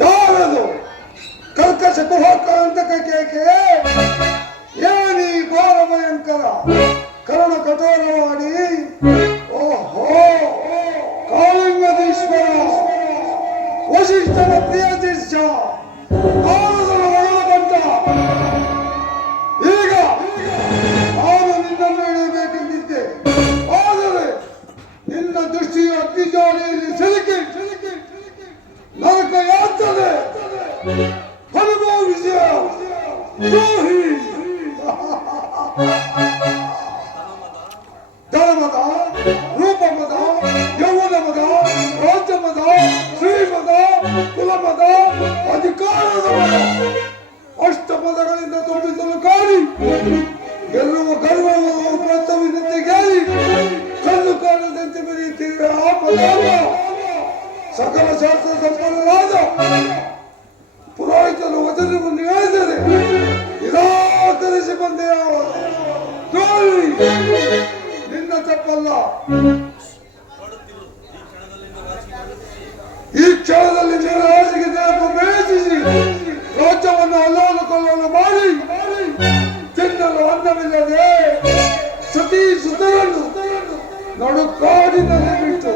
ಯಾರದು ಕರ್ಕಶ ಕುಹಕಾಂತಕ ಕೇಕೆ ಏನಿ ಘೋರ ಭಯಂಕರ ಕರುಣ ಕಠೋರವಾಡಿ ಓಹೋ ಕಾಳಿಂಗದೀಶ್ವರ ವಶಿಷ್ಠನ ಪ್ರಿಯ ಶಿಷ್ಯ ಕಾಲದ ಒಳಗಂತ ಈಗ ನಾನು ನಿನ್ನನ್ನು ಹಿಡಿಯಬೇಕೆಂದಿದ್ದೆ. ಆದರೆ ನಿನ್ನ ದೃಷ್ಟಿಯು ಅಗ್ನಿಜ್ವಾಲೆಯಲ್ಲಿ ಸಿಲುಕಿ ನರಕ ಯಾತನೆ ಅನುಭವಿಸಿ ದ್ರೋಹಿ ಧರ್ಮದ ರೂಪಮದ ಯೌವನಮದ ರಾಜ್ಯಮದ ಶ್ರೀಮದ ಕುಲಮದ ಅಧಿಕಾರದ ಮದ ಅಷ್ಟಪದಗಳಿಂದ ತುಂಬಿಸಲು ಕಾಡಿ ಗೆಲ್ಲುವ ಗರ್ವವನ್ನು ಪ್ರಸ್ತವಿದಂತೆ ಗೆಲ್ಲಿ ಕಲ್ಲು ಕಾಲದಂತೆ ಬೆರೆಯುತ್ತಿರುವ ಆ ಪದಾರ್ಥ ಸಕಲ ಶಾಸ್ತ್ರ ಸಂಪನ್ನರಾದ ಪುರೋಹಿತರು ವಚನವನ್ನು ಹೇಳಿದರೆ ನಿರಾಕರಿಸಿ ಬಂದೆ. ನಿನ್ನ ತಪ್ಪಲ್ಲ. ಈ ಕ್ಷಣದಲ್ಲಿ ನಿನ್ನ ರಾಶಿಗೆ ಪ್ರವೇಶಿಸಿ ರಾಜ್ಯವನ್ನು ಅಲ್ಲೋಲ ಕೊಲ್ಲಲು ಮಾಡಿ ತಿನ್ನಲು ಅನ್ನವಿಲ್ಲದೆ ಸತೀ ಸುತರನ್ನು ನಡು ಕಾಡಿನಲ್ಲಿ ಬಿಟ್ಟು